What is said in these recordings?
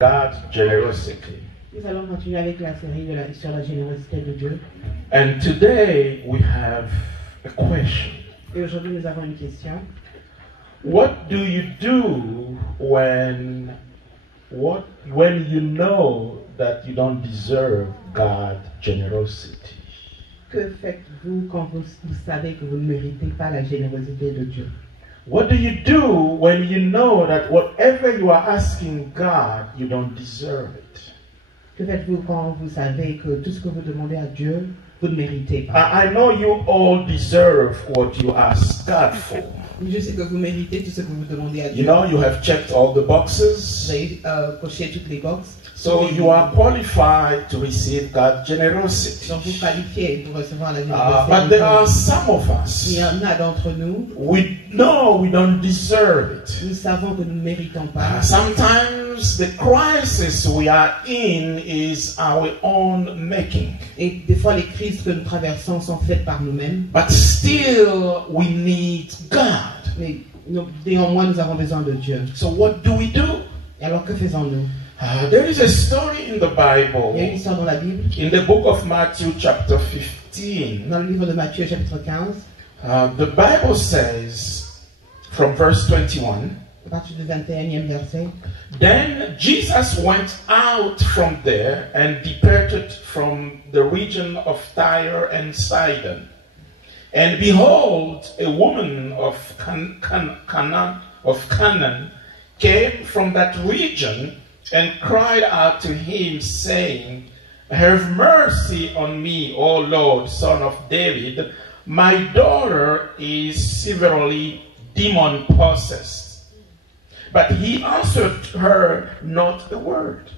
God's generosity. Nous allons continuer avec la série sur la générosité de Dieu. And today we have a question. Et aujourd'hui, nous avons une question. What do you do when you know that you don't deserve God's generosity? Que faites-vous quand vous savez que vous ne méritez pas la générosité de Dieu? What do you do when you know that whatever you are asking God, you don't deserve it? Que faites-vous quand vous savez que tout ce que vous demandez à Dieu, vous ne méritez pas? I know you all deserve what you ask God for. Je sais que vous méritez tout ce que vous demandez à Dieu. You know, you have checked all the Vous boxes. avez coché toutes les boxes. So you are qualified to receive God's generosity. Donc vous qualifiez pour recevoir la générosité. But there are some of Il y us, en a d'entre nous, we know we don't deserve it. nous savons que nous ne méritons pas. Sometimes the crisis we are in is our own making. Et des fois, les crises que nous traversons sont faites par nous-mêmes. But still, we need God. Mais néanmoins, nous avons besoin de Dieu. So what do we do? Et alors, que faisons-nous? There is a story in the Il y a une Bible, histoire dans la Bible, in the book of Matthew chapter 15. dans le livre de Matthieu, chapitre 15, The Bible says, from verse 21, à partir du 21e verset. Then Jesus went out from there and departed from the region of Tyre and Sidon. And behold, a woman of Canaan came from that region and cried out to him, saying, Have mercy on me, O Lord, son of David. My daughter is severely demon-possessed. But he answered her not a word.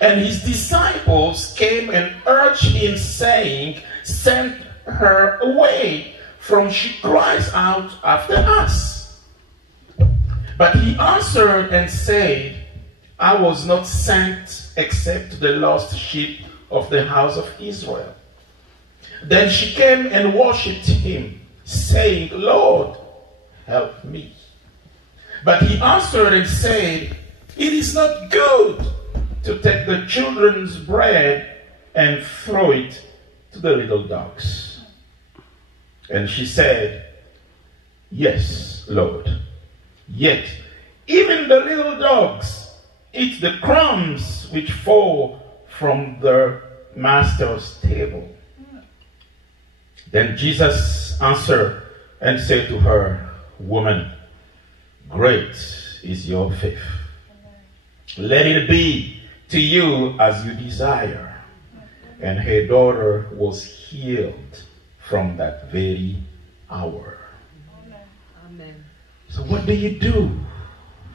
And his disciples came and urged him, saying, Send her away, for she cries out after us. But he answered and said, I was not sent except to the lost sheep of the house of Israel. Then she came and worshipped him, saying, Lord, help me. But he answered and said, It is not good to take the children's bread and throw it to the little dogs. And she said, Yes, Lord. Yet even the little dogs eat the crumbs which fall from their master's table. Then Jesus answered and said to her, Woman, great is your faith. Let it be to you as you desire. And her daughter was healed from that very hour. Amen. So what do you do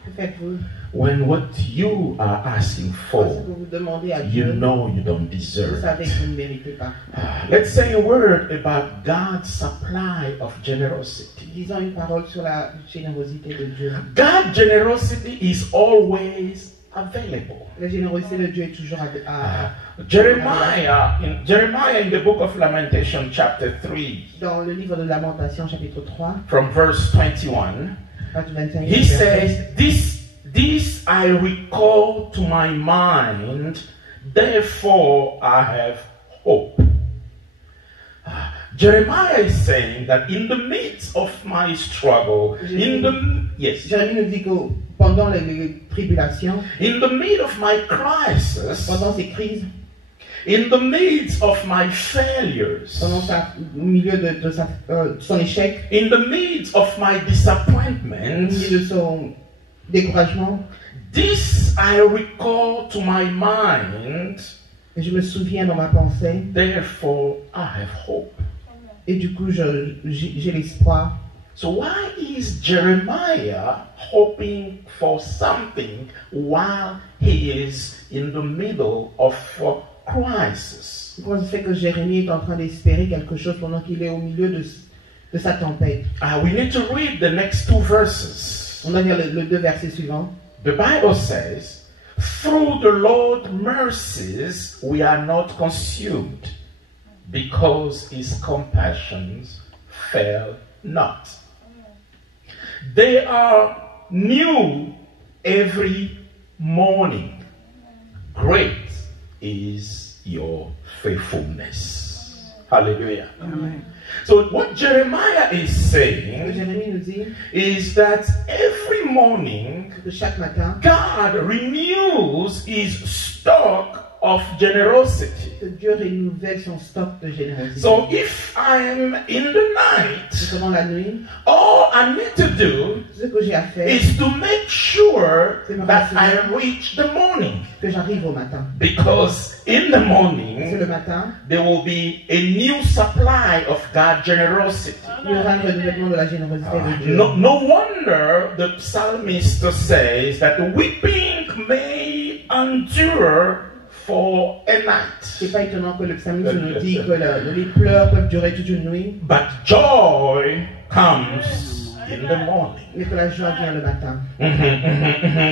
Que faites-vous? when what you are asking Ce for, que vous demandez à you Dieu, know you don't vous deserve savez it? que vous ne méritez pas. Let's say a word about God's supply of generosity. Disons une parole sur la générosité de Dieu. God's generosity is always available. La générosité de Dieu est toujours Jeremiah in the book of Lamentation chapter 3 dans le livre de Lamentation, chapitre 3, from verse 21, page 21. he says, This I recall to my mind, therefore I have hope. Jeremiah is saying that in the midst of my struggle, Jérémie nous dit que pendant les tribulations, in the midst of my crisis, pendant ces crises, in the midst of my failures, au milieu de son échec, in the midst of my au disappointments, milieu de son découragement, this I recall to my mind, et je me souviens dans ma pensée, therefore I have hope. et du coup j'ai l'espoir. So why is Jeremiah hoping for something while he is in the middle of a crisis? Comment ça se fait que Jérémie est en train d'espérer quelque chose pendant qu'il est au milieu de sa tempête? We need to read the next two verses. On va lire le 2 versets suivants. The Bible says, Through the Lord's mercies we are not consumed, because his compassions fail not. They are new every morning. great is your faithfulness. Hallelujah. Amen. So what Jeremiah is Ce que saying Jérémie nous dit, is that every morning c'est que chaque matin, God renews his stock of generosity. que Dieu renouvelle son stock de générosité. So if I am in the night, C'est pendant la nuit, all I need to do ce que j'ai à faire, is to make sure that I reach the morning. que j'arrive au matin. Because in the C'est morning, le matin, there will be a new supply of God's generosity. il y aura un renouvellement de la générosité de Dieu. No wonder the psalmist says that weeping may endure for a night, C'est pas étonnant que le psalmiste nous dit que les pleurs peuvent durer toute une nuit, but joy comes in the morning. mais que la joie vient le matin.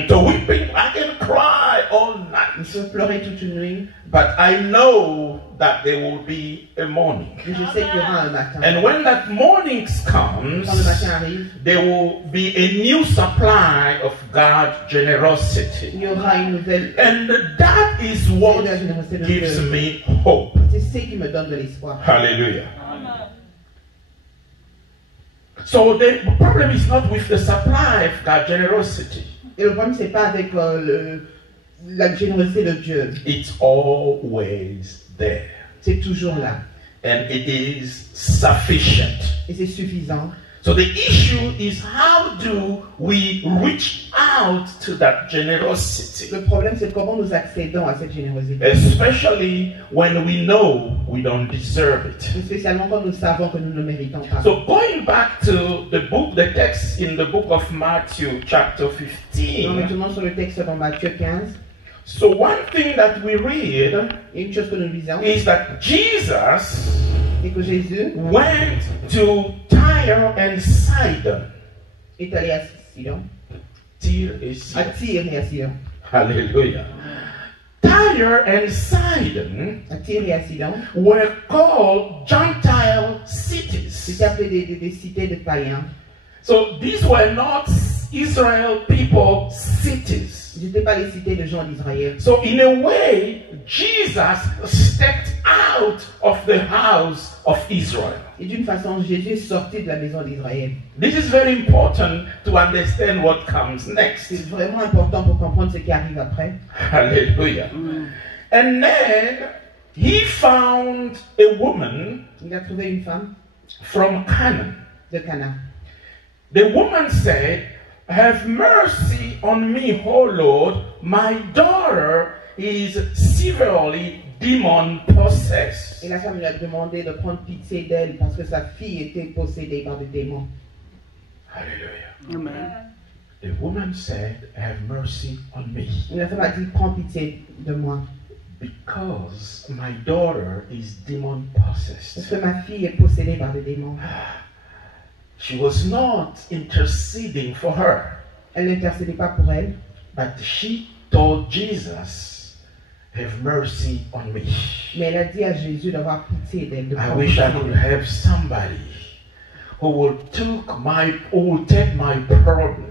So weeping, I can cry all Il night, peut pleurer toute une nuit, but I know that there will be a morning. mais je sais qu'il y aura un matin. And when that morning comes, Quand le matin arrive, there will be a new supply of God's generosity. il y aura une nouvelle. And that is what de la générosité de gives Dieu. me hope. C'est ce qui me donne de l'espoir. Hallelujah. So the problem is not with the supply of God's generosity. Et le problème, c'est pas avec la générosité de Dieu. It's always there. C'est toujours là. And it is sufficient. Et c'est suffisant. So the issue is, how do we reach out to that generosity? Le problème, c'est comment nous accédons à cette générosité. Especially when we know we don't deserve it. Spécialement quand nous savons que nous ne méritons pas. So going back to the text in the book of Matthew chapter Donc 15. maintenant sur le texte dans Matthieu 15, So one thing that we read il y a une chose que nous lisons, is that Jesus c'est que Jésus went to Tyre and Sidon. est allé à Sidon, Tyre et à Sidon. Tyr et à Sidon. Hallelujah. Tyre and Sidon À Tyr et à Sidon, were called Gentile cities. c'était appelé des cités de païens. So these were not Israel people cities. Ce n'étaient pas les cités de gens d'Israël. So in a way, Jesus stepped out of the house of Israel. Et d'une façon, Jésus est sorti de la maison d'Israël. This is very important to understand what comes next. C'est vraiment important pour comprendre ce qui arrive après. Hallelujah. And then he found a woman Il a trouvé une femme from Canaan. de Cana. The woman said, "Have mercy on me, O Lord. My daughter is severely demon possessed." Et la femme lui a demandé de prendre pitié d'elle parce que sa fille était possédée par des démons. Hallelujah. Amen. The woman said, "Have mercy on me, Et la femme a dit, prends pitié de moi because my daughter is demon parce possessed." que ma fille est possédée par des démons. She was not interceding for her, Elle n'intercédait pas pour elle, but she told Jesus, "Have mercy on me. mais elle a dit à Jésus d'avoir pitié d'elle. De I prendre wish I pitié could d'elle. have somebody who will take my problem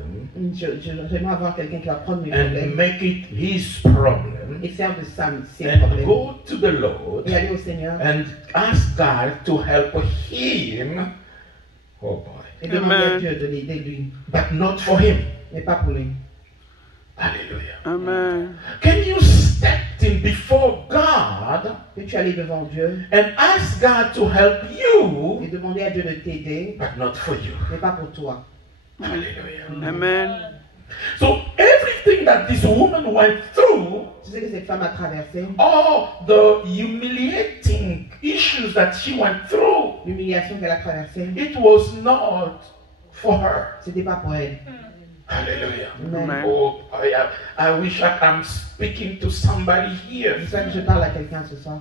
J'aimerais avoir quelqu'un qui va prendre mes and problèmes make it his problem et faire de ça ses and problèmes. go to the Lord Et aller au Seigneur and ask God to help him." Oh boy. et demander à Amen. Dieu de l'aider lui, But not for him. mais pas pour lui. Hallelujah. Amen. Can you step in before God Peux-tu aller devant Dieu and ask God to help you, et demander à Dieu de t'aider, but not for you? mais pas pour toi. Hallelujah. Amen. So everything that this woman went through, Tu sais que cette femme a traversé all the humiliating issues that she went through, l'humiliation qu'elle a traversée, it was not for her. c'était pas pour elle. Hallelujah. Amen. Oh, I wish I'm speaking to somebody here. C'est ça que je parle à quelqu'un ce soir.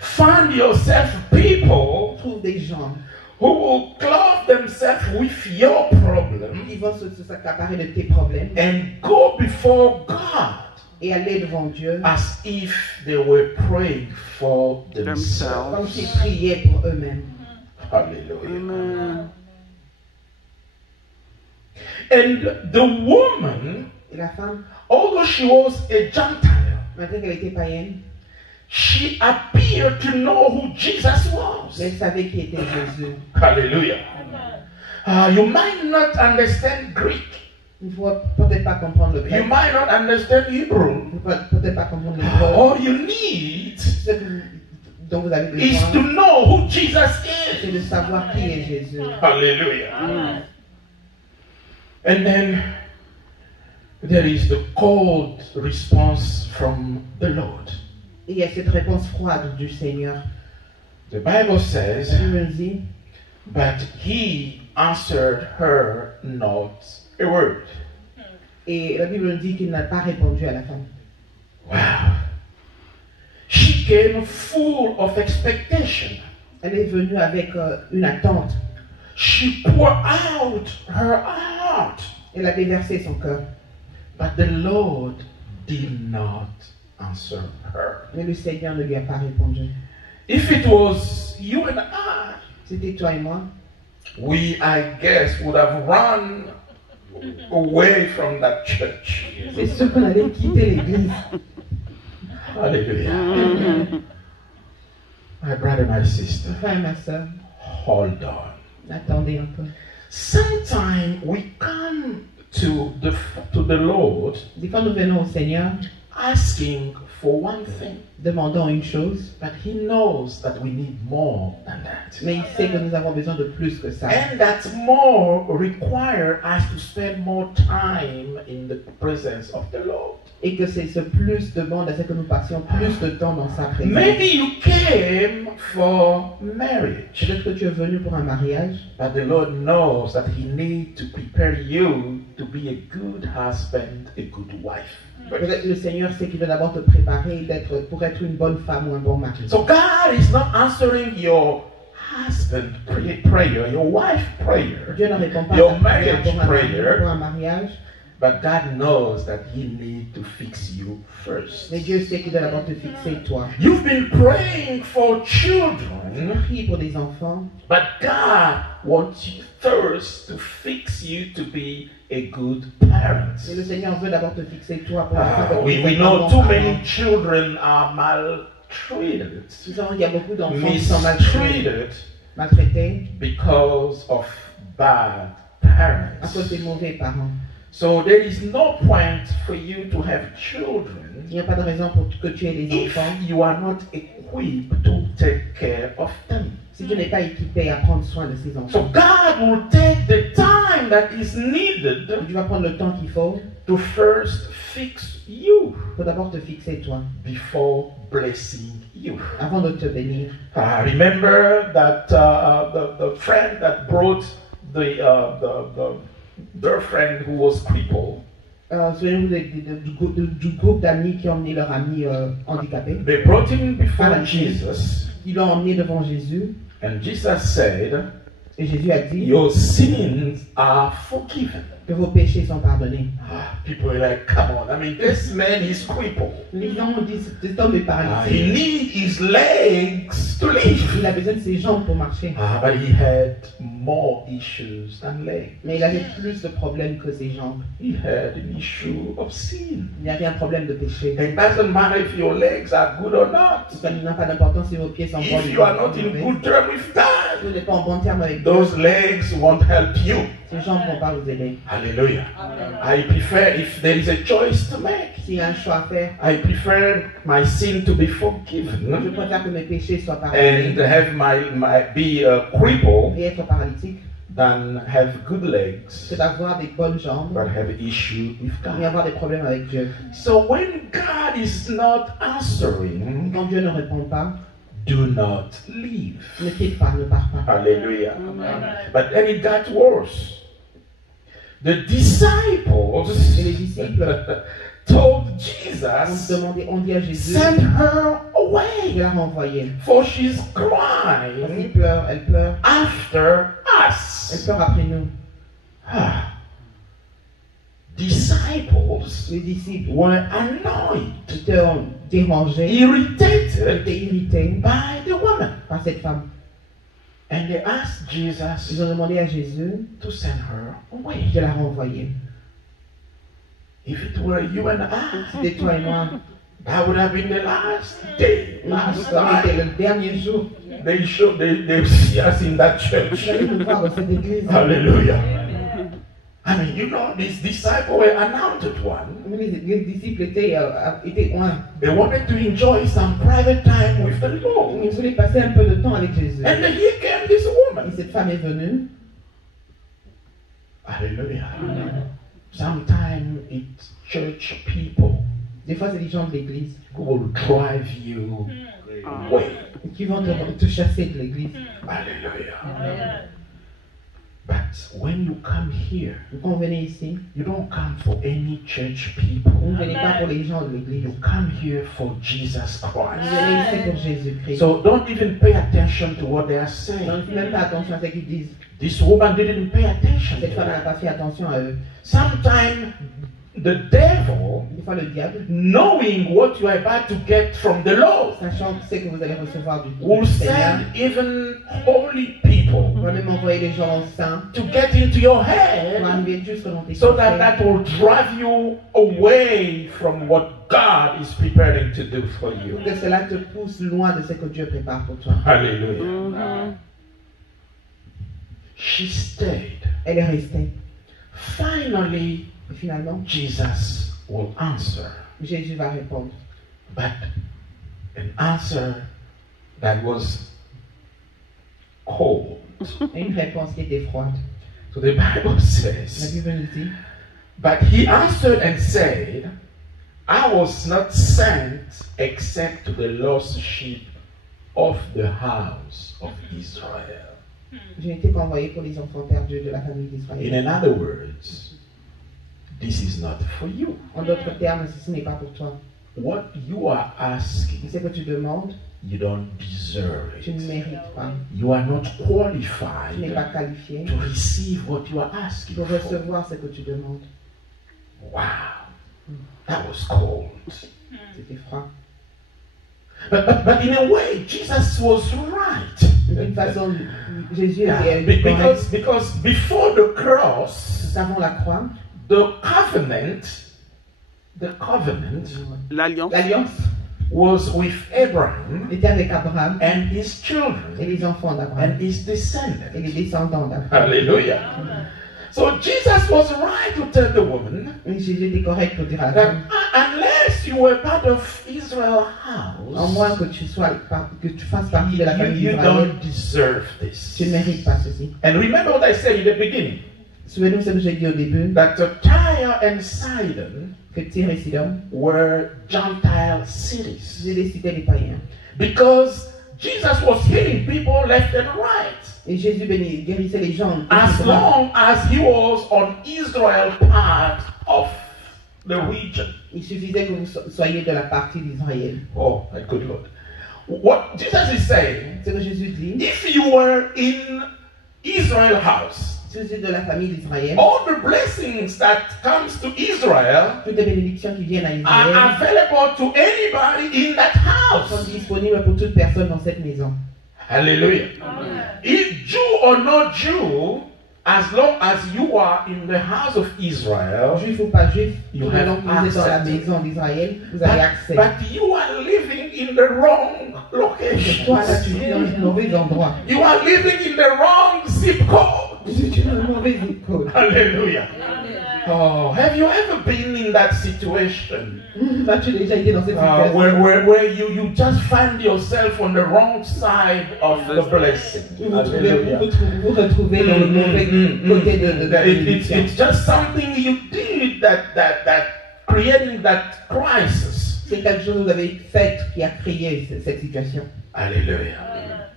Find yourself people Trouve des gens who will clothe themselves with your problem qui vont s'accaparer de tes problèmes and go before God et aller devant Dieu as if they were praying for comme themselves. s'ils priaient pour eux-mêmes. Hallelujah. Amen. And the woman, Et la femme, although she was a Gentile, Malgré qu'elle était païenne, she appeared to know who Jesus was. mais elle savait qui était Jésus. Hallelujah. You might not understand Greek. Il ne faut peut-être pas comprendre le You grec. might not understand Hebrew. Il ne faut peut-être pas comprendre l'hébreu. All you need Ce dont vous avez is to besoin, know who Jesus c'est is. de savoir qui est Jésus. Hallelujah. And then there is the cold response from the Lord. Et il y a cette réponse froide du Seigneur. The Bible says, La Bible dit, but he answered her not a word. et la Bible dit qu'il n'a pas répondu à la femme. Wow. She came full of expectation. Elle est venue avec une attente. She poured out her heart. Elle a déversé son cœur. But the Lord did not answer her. Mais le Seigneur ne lui a pas répondu. If it was you and I, C'était toi et moi. we, I guess, would have run away from that church. C'est sûr qu'on allait quitter l'église. Hallelujah. My brother, my sister, Frère et ma soeur, hold on. attendez un peu. Sometimes we come to the Lord Des fois, nous venons au Seigneur, asking for one thing, demandons une chose, but He knows that we need more than that. mais il sait que nous avons besoin de plus que ça. And that more require us to spend more time in the presence of the Lord. Et que c'est ce plus demande à ce que nous passions plus de temps dans sa présence. Maybe you came for marriage, Peut-être que tu es venu pour un mariage, but the Lord knows that He needs to prepare you to be a good husband, a good wife. peut-être que le Seigneur sait qu'il veut d'abord te préparer pour être une bonne femme ou un bon mari. So God is not answering your husband prayer, your wife prayer, Dieu ne répond pas your à ta prière marriage pour un mari, prayer, pour un mariage, but God knows that He needs to fix you first. mais Dieu sait qu'il doit d'abord te fixer toi. You've been praying for children, Prie pour des enfants, but God wants you first to fix you to be a good parent. mais le Seigneur veut d'abord te fixer toi pour afin que tu We sois un know bon too parent. many children are maltreated, Nous savons qu'il y a beaucoup d'enfants qui sont maltraités because of bad à cause parents. des mauvais parents. So there is no point for you to have children Il n'y a pas de raison pour que tu aies des if enfants you are not equipped to take care of them. si tu n'es pas équipé à prendre soin de ces So enfants. God will take the time that is needed Tu vas prendre le temps qu'il faut to first fix you pour d'abord te fixer toi, before blessing you. avant de te bénir. Remember that the friend that brought their friend who was crippled. Souvenez-vous du groupe d'amis qui ont emmené leur ami handicapé. They brought him before Paralysé. Jesus, Ils l'ont emmené devant Jésus and Jesus said, et Jésus a dit "Your sins are forgiven." que vos péchés sont pardonnés. People are like, "Come on! I mean, this man is crippled. Les gens disent cet homme est He paralysé. needs his legs to live." Il a besoin de ses jambes pour marcher. But he had more issues than legs. Mais il avait plus de problèmes que ses jambes. He had an issue of sin. Il y avait un problème de péché. It doesn't matter if your legs are good or not. Ça n'a pas d'importance si vos pieds sont bons. If you are not in good terms with Si God, vous n'êtes pas en bon terme avec Dieu, those legs won't help you. ces jambes ne vont pas vous aider. Hallelujah. I prefer, if there is a choice to make, S'il y a un choix à faire, I prefer my sin to be je forgiven préfère que mes péchés soient and pardonnés have be a cripple et être paralytique than have good legs que d'avoir des bonnes jambes but have issue with et God. avoir des problèmes avec Dieu. So when God is not answering, Quand Dieu ne répond pas, do not leave. ne quitte pas, ne pars pas. Hallelujah. But then it got worse. The disciples Et les disciples told ont Jesus, demandé, on dit à Jésus send her de away, la renvoyer. for she's Parce qu'il crying pleure, elle pleure, after elle us. pleure après nous. Disciples Les disciples were annoyed, étaient dérangés, irritated étaient irrités by the woman. par cette femme. And they asked Ils Jesus ont demandé à Jésus to send her away. de la renvoyer. If it were you and I, C'était toi et moi. That would have been the last day, last Ça aurait été time le dernier jour. they see us in that church. Vous allez nous voir dans cette église. Hallelujah. I mean, you know, these disciples were anointed one. Les disciples étaient un. They wanted to enjoy some private time with the Lord. Ils voulaient passer un peu de temps avec Jésus. And then here came this Et woman. cette femme est venue. Hallelujah. Sometimes it's church people Des fois, c'est les gens de l'église who will drive you away. qui vont te chasser de l'église. Hallelujah. But when you come here, Donc, quand vous venez ici, you don't come for any church vous people. ne venez pas pour les gens de l'église. You come here for Jesus Vous Christ. venez ici pour Jésus-Christ. So don't even pay attention to what they are saying. Donc, même pas attention à ce qu'ils disent. This woman didn't pay attention Cette to femme n'a that. pas fait attention à eux. Sometimes the devil, Des fois, le diable, knowing what you are about to get from the Lord, sachant que c'est que vous allez recevoir du will Seigneur, send even holy people va même envoyer les gens saints to get into your pour head arriver juste dans tes so that pensées, that will drive you away from what God is preparing to do for you. pour que cela te pousse loin de ce que Dieu prépare pour toi. Hallelujah. She stayed. Elle est restée. Finally, Et finalement, Jesus will answer, Jésus va répondre. but an answer that was cold. Et une réponse qui était froide. So the Bible La says, Bible nous dit, but he answered and said, I was not sent except to the lost sheep of the house of Israel. je n'étais pas envoyé pour les enfants perdus de la famille In d'Israël. other words, this is not for you. En d'autres termes, ce n'est pas pour toi. What you are asking, Ce que tu demandes, you don't deserve tu ne it. mérites pas. You are not Tu n'es pas qualified qualifié to receive what you are asking pour for. recevoir ce que tu demandes. Wow, that was cold. C'était froid. But in a way, Jesus was right. D'une façon, Jésus Yeah, était correct. because before the cross, Avant la croix, the covenant l'alliance was with Abraham était avec Abraham and his et children les enfants d'Abraham and his et les descendants. descendants d'Abraham. Hallelujah. So Jesus was right to tell the woman Et Jésus était correct pour dire à la that femme, unless you were part of Israel's en moins house, que tu fasses partie de la famille you d'Israël, don't deserve this. tu ne mérites pas ceci. And remember what I said in the beginning, Souvenez-vous ce que j'ai dit au début, that Tyre and Sidon que Tyr et Sidon, were Gentile cities. j'ai des cités des païens. Because Jesus was healing people left and right. Et Jésus guérissait les gens. As long as he was on Israel part of the region. Il suffisait que vous soyez de la partie d'Israël. Oh, my good Lord. What Jesus is saying, Ce que Jésus dit, if you were in Israel house, si vous êtes de la famille d'Israël, all the blessings that comes to Israel toutes les bénédictions qui viennent à are Israël available to anybody in that sont house. disponibles pour toute personne dans cette maison. Hallelujah. If Jew or not Jew, as long as you are in the house of Israel, Juif ou pas juif, You tout le have long que vous êtes dans la access. maison d'Israël, vous avez accès. but you are living in the wrong location. Toi là, tu vis dans le mauvais endroit. You are living in the wrong zip code. Tu es dans le mauvais zip code. Hallelujah. Oh, have you ever been in that situation As-tu déjà été dans cette situation? where you just find yourself on the wrong side of the blessing? Hallelujah. Vous retrouvez dans le mauvais côté de la bénédiction. It's just something you did that creating that crisis. C'est quelque chose que vous avez fait qui a créé cette situation. Hallelujah.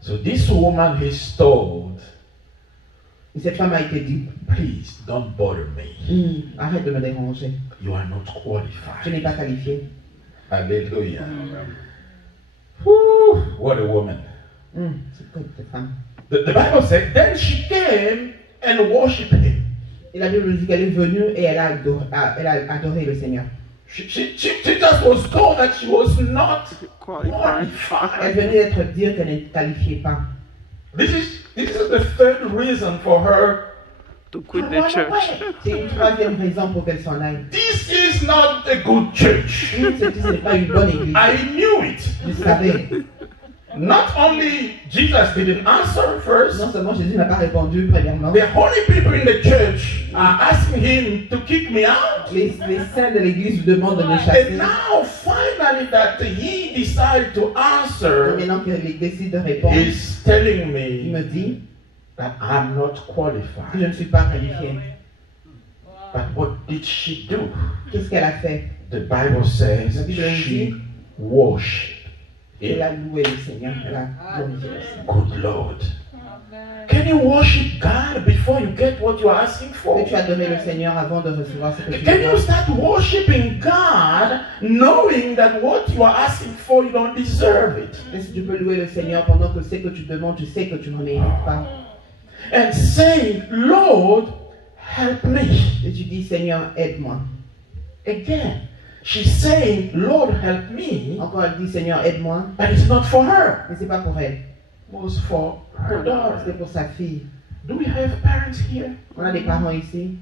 So this woman is told, Et cette femme a été dit, please don't bother me. Arrête de me déranger. You are not Je n'ai qualified. pas qualifié. Hallelujah. Whew, what a woman. C'est quoi cette femme? The Bible said, then she came and worshipped him. Et la Bible nous dit qu'elle est venue et elle a adoré le Seigneur. She just was told that she was not Elle qualified. venait d'être dire qu'elle ne qualifiait pas. This is the third reason for her to quit the church. C'est une troisième raison pour qu'elle s'en aille. This is not a good church. Ce n'est pas une bonne église. I knew it. Je savais. Not only Jesus didn't answer first, Non seulement Jésus n'a pas répondu premièrement, the holy people in the church are asking him to kick me out. les saints de l'église lui demandent de me chasser. And now finally that he decided to Et answer, maintenant qu'il décide de répondre, he's telling il me me dit that I'm not que qualified. je ne suis pas qualifié. But what did she do? Qu'est-ce qu'elle a fait? The Bible says La Bible she dit, worshiped. elle a loué le Seigneur, elle a glorifié le Seigneur. Good Lord. Can you worship God before you get what you're asking for? Et tu as adoré le Seigneur avant de recevoir ce que tu Can you demandes. start worshiping God knowing that what you are asking for, you don't deserve it? Est-ce que tu peux louer le Seigneur pendant que ce que tu demandes, tu sais que tu ne mérites pas? And saying, Lord, help me. Et tu dis, Seigneur, aide-moi. Again, she's saying, Lord, help me, Encore, elle dit, Seigneur, aide-moi. but it's not for her. Mais c'est pas pour elle, It was for her daughter. c'est pour sa fille. Do we have parents here? On a des parents ici.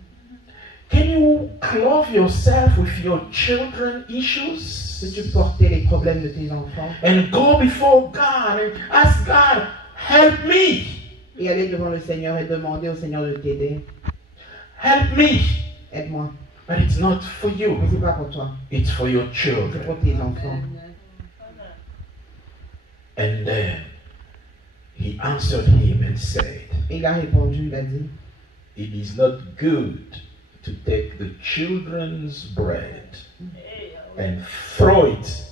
Can you clothe yourself with your children issues? Peux-tu porter les problèmes de tes enfants And go before God and ask God, help me. et aller devant le Seigneur et demander au Seigneur de t'aider? Help me. Aide-moi. But it's not for you. Mais c'est pas pour toi, It's for your c'est children. pour tes enfants. And then he answered him and said, Et il a répondu, il a dit, it is not good to take the children's bread and throw it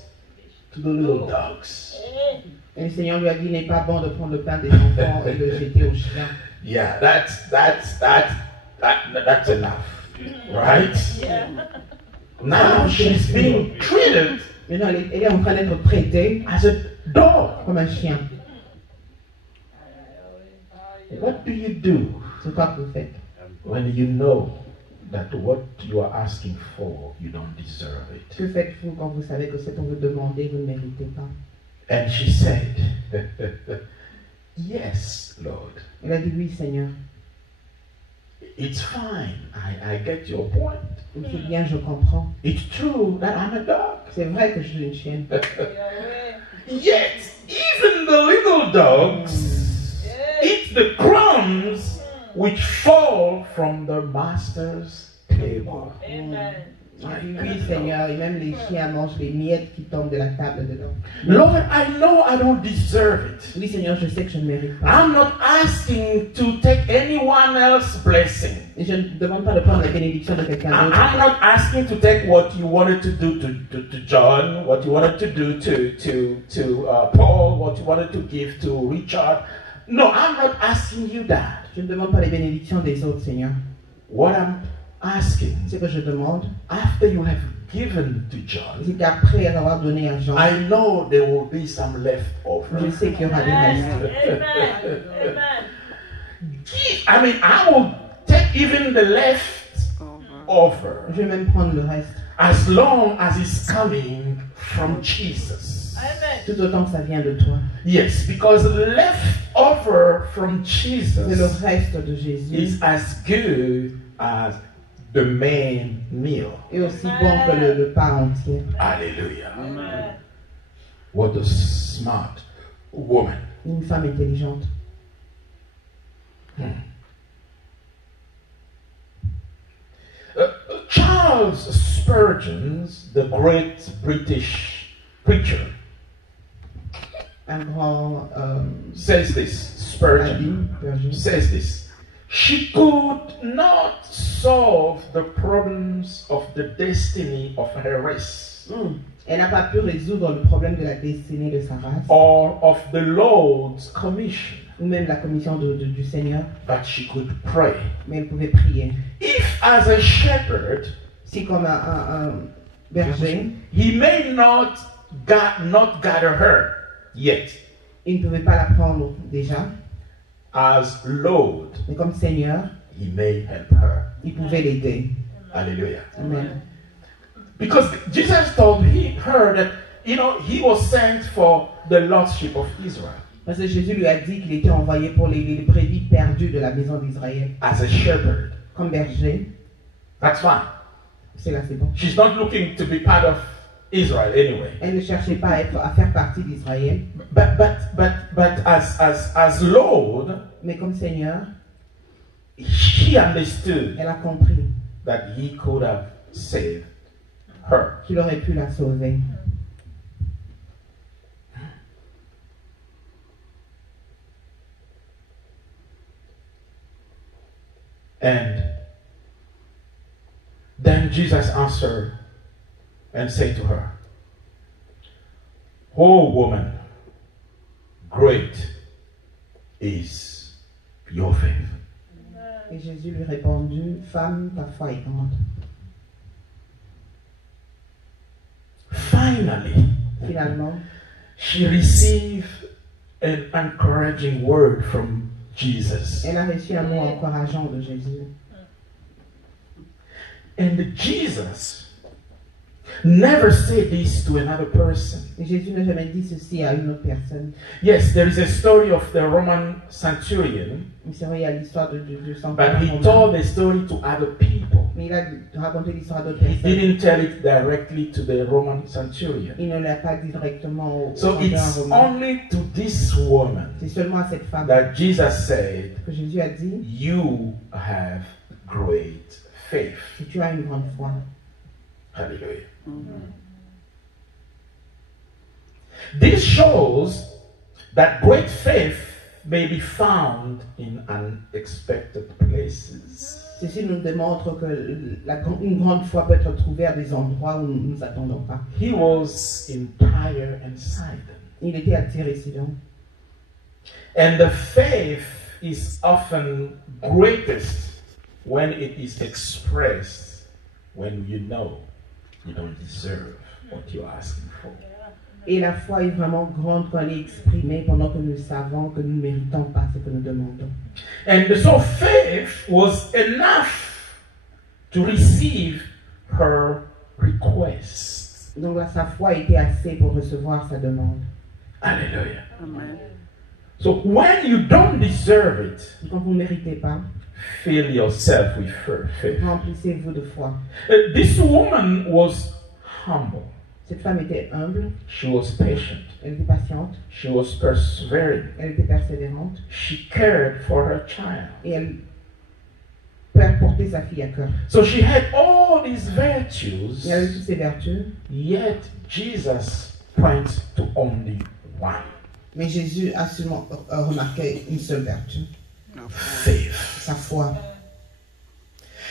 to the little dogs. et le Seigneur lui a dit, il n'est pas bon de prendre le pain des enfants et de le jeter aux chiens. Yeah, that's enough. Right? Now she's being treated Maintenant, elle est en train d'être traitée as a dog. comme un chien. What do you do C'est quoi que vous faites? when you know that what you are asking for, you don't deserve it? Que faites-vous quand vous savez que ce qu'on vous demandez, vous ne méritez pas? And she said, yes, Lord. Elle a dit, oui, Seigneur. It's fine. I get your point. C'est bien, je comprends. It's true that I'm a dog. C'est vrai que je suis une chienne. Yet, even the little dogs eat the crumbs which fall from the master's table. Elle dit, oui, Seigneur, et même les chiens mangent les miettes qui tombent de la table dedans. Lord, I know I don't deserve it. Oui, Seigneur, je sais que je ne mérite pas. I'm not asking to take anyone else's blessing. Et je ne demande pas de prendre la bénédiction de quelqu'un d'autre. I'm not asking to take what you wanted to do to John, what you wanted to do to Paul, what you wanted to give to Richard. No, I'm not asking you that. Je ne demande pas les bénédictions des autres, Seigneur. What I'm asking, Ce que je demande, after you have given to John, c'est qu'après avoir donné à Jean, I know there will be some left je over. sais qu'il y aura des restes. I mean, I will take even the left over Je vais même prendre le reste. as long as it's coming from Jesus. Tout autant que ça vient de toi. Yes, because left over from C'est le Jesus reste de Jésus. is as good as the main meal. Et aussi bon que le pain entier. Hallelujah. What a smart woman. Une femme intelligente. Charles Spurgeon, the great British preacher, Un grand says this. Spurgeon Virgin. says this. She could not solve the problems of the destiny of her race Elle n'a pas pu résoudre le problème de la destinée de sa race, or of the Lord's commission, ou même la commission du Seigneur, but she could pray. mais elle pouvait prier. If as a shepherd, Si comme un berger, he may not gather her yet il ne pouvait pas la prendre déjà, as Lord, mais comme Seigneur, he may help her. il pouvait l'aider. Hallelujah. Amen. Because Jesus told her that, he was sent for the lordship of Israel. Parce que Jésus lui a dit qu'il était envoyé pour les brebis perdues de la maison d'Israël. as a shepherd. Comme berger, That's fine. c'est là, c'est bon. She's not looking to be part of Israel anyway. Elle ne cherchait pas à faire partie d'Israël. But as Lord, Mais comme Seigneur, she understood elle a compris that he could have saved her. qu'il aurait pu la sauver. And then Jesus answered and said to her, "Oh woman, great is your faith." Et Jésus lui répondit, femme, ta foi est grande. Finally, Finalement, she received an encouraging word from Jesus. elle a reçu un mot encourageant de Jésus. And Jesus never said this to another person. Et Jésus n'a jamais dit ceci à une autre personne. Yes, there is a story of the Roman centurion, Mais c'est vrai, il y a l'histoire de but centurion he romain. told the story to other people. Mais il a raconté l'histoire d'autres He personnes. didn't tell it directly to the Roman centurion. Il ne l'a pas dit directement au So centurion it's romain. only to this woman C'est seulement à cette femme that Jesus said, que Jésus a dit "You have great faith." que tu as une grande foi. Hallelujah. This shows that great faith may be found in unexpected places. Ceci nous démontre que une grande foi peut être trouvée à des endroits où nous ne nous attendons pas. He was in Tyre and Sidon. Il était à Tyr et Sidon. And the faith is often greatest when it is expressed when you know you don't deserve what you're asking for. Et la foi est vraiment grande quand elle est exprimée pendant que nous savons que nous ne méritons pas ce que nous demandons. And so faith was enough to receive her request. Donc là, sa foi était assez pour recevoir sa demande. Hallelujah. Amen. So when you don't deserve it, Quand vous ne méritez pas, fill yourself with faith. remplissez-vous de foi. This woman was humble. Cette femme était humble, She was patient. elle était patiente, She was persevering. elle était persévérante She cared for her child. et elle portait sa fille à cœur. So she had all these virtues, Elle avait toutes ses vertus, yet Jesus points to only one: mais Jésus a seulement remarqué une seule vertu, faith. sa foi.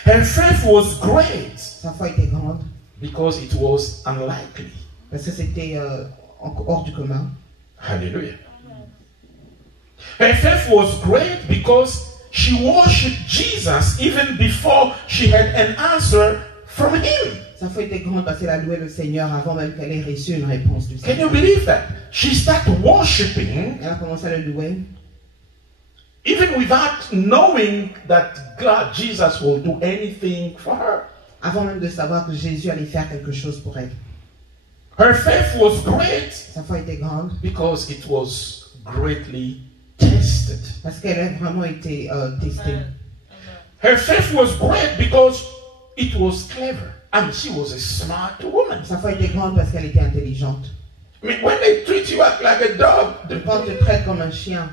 Her faith was great Sa foi était grande because it was unlikely. parce que c'était hors du commun. Hallelujah. Her faith was great because she worshipped Jesus even before she had an answer from him. Sa foi était grande parce qu'elle a loué le Seigneur avant même qu'elle ait reçu une réponse du Can you Seigneur. believe that? She started worshiping Elle a commencé à le louer even without knowing that God, Jesus, will do anything for her. avant même de savoir que Jésus allait faire quelque chose pour elle. Her faith was great Sa foi était grande because it was greatly tested. parce qu'elle a vraiment été testée. Her faith was great because it was clever. I mean, she was a smart woman. Sa foi était grande parce qu'elle était intelligente. I mean, when they treat you like a dog, Quand on te traite comme un chien,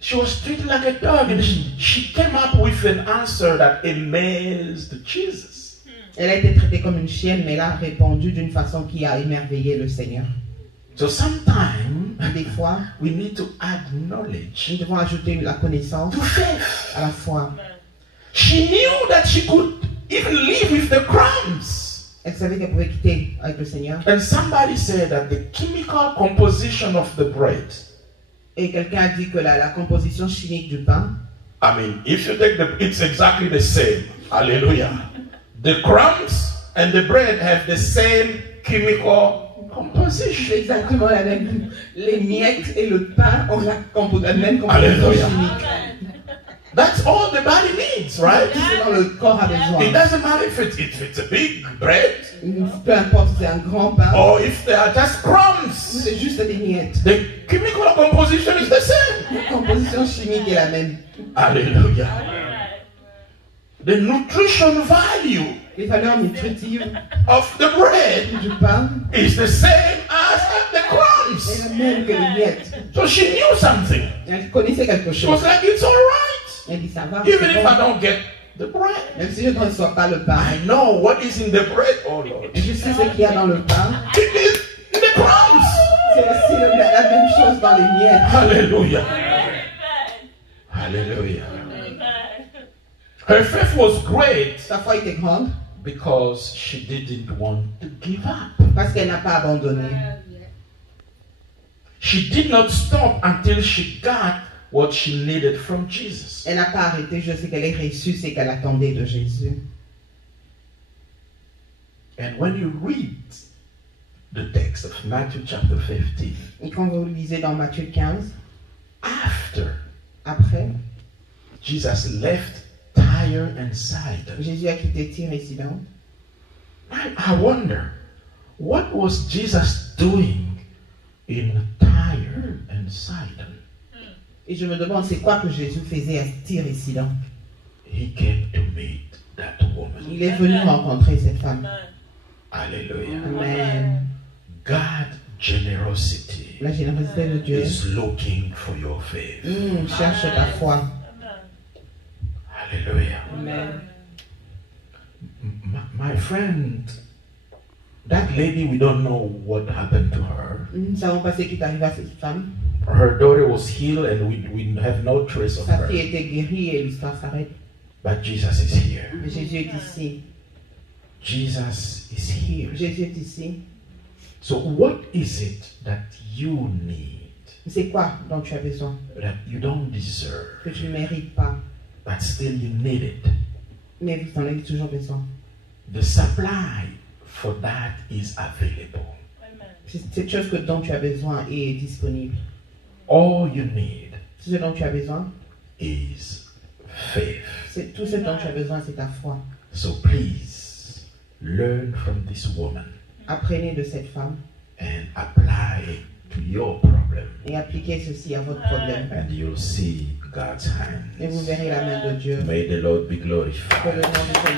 she was treated like a dog, and she came up with an answer that amazed Jesus. elle a été traitée comme une chienne, mais elle a répondu d'une façon qui a émerveillé le Seigneur. So sometimes Des fois, we need to add knowledge nous devons ajouter la connaissance to faith. à la foi. She knew that she could even live with the crumbs. Elle savait qu'elle pouvait quitter avec le Seigneur. And somebody said that the chemical composition of the bread, Et quelqu'un a dit que la composition chimique du pain, I mean, if you take it's exactly the same. Hallelujah. The crumbs and the bread have the same chemical c'est composition. exactement la même. Les miettes et le pain ont la même composition Alléluia. chimique. That's all the body needs, right? Tout ce dont le corps a It besoin. doesn't matter if it's a big bread Peu importe si c'est un grand pain or if they are just ou crumbs. c'est juste des miettes. The chemical composition is the same. La composition chimique est la même. Hallelujah. The nutrition value Les valeurs nutritives of the bread du pain is the same as the est crumbs. la même que les miettes. So she knew something. Elle connaissait quelque She was chose. like, it's all right. Elle dit, ça va. Even c'est if bon. I don't get the bread. Même si je ne reçois pas le pain. I know what is in the bread, oh Lord. Je sais ce qu'il y a dans le pain. It is in the crumbs. C'est aussi la même chose dans les miettes. Hallelujah. Hallelujah. Her faith was great Sa foi était grande because she didn't want to give up. parce qu'elle n'a pas abandonné. She did not stop until she got what she needed from Jesus. Elle n'a pas arrêté jusqu'à ce qu'elle ait reçu ce qu'elle attendait de Jésus. And when you read the text of Matthew chapter 15, Et quand vous lisez dans Matthieu 15, after après, Jesus left Tyre and Sidon, Jésus a quitté Tyr et Sidon. I wonder, what was Jesus doing in Tyre and Sidon? Et je me demande c'est quoi que Jésus faisait à Tyr et Sidon. He came to meet that woman. Il est venu rencontrer cette femme. Hallelujah. Amen. God's generosity La générosité de Dieu is looking for your faith. cherche ta foi. Hallelujah. Amen. My friend, that lady, we don't know what happened to her. Nous ne savons pas ce qui est arrivé à cette femme. Her daughter was healed and we have no trace of Sa fille her. était guérie et l'histoire s'arrête. But Jesus is here. Mais Jésus est ici. Jesus is here. Jésus est ici. So what is it that you need, C'est quoi dont tu as besoin that you don't deserve, que tu ne mérites pas, but still you need it? mais vous en avez toujours besoin. The supply for that is available. C'est cette chose dont tu as besoin est disponible. All you need Tout ce dont tu as besoin, is faith. c'est tout ce dont tu as besoin, c'est ta foi. So please learn from this woman Apprenez de cette femme and apply it to your problem, et appliquez ceci à votre problème. and you'll see God's hand. Et vous verrez la main de Dieu. May the Lord be glorified. Que le nom du Seigneur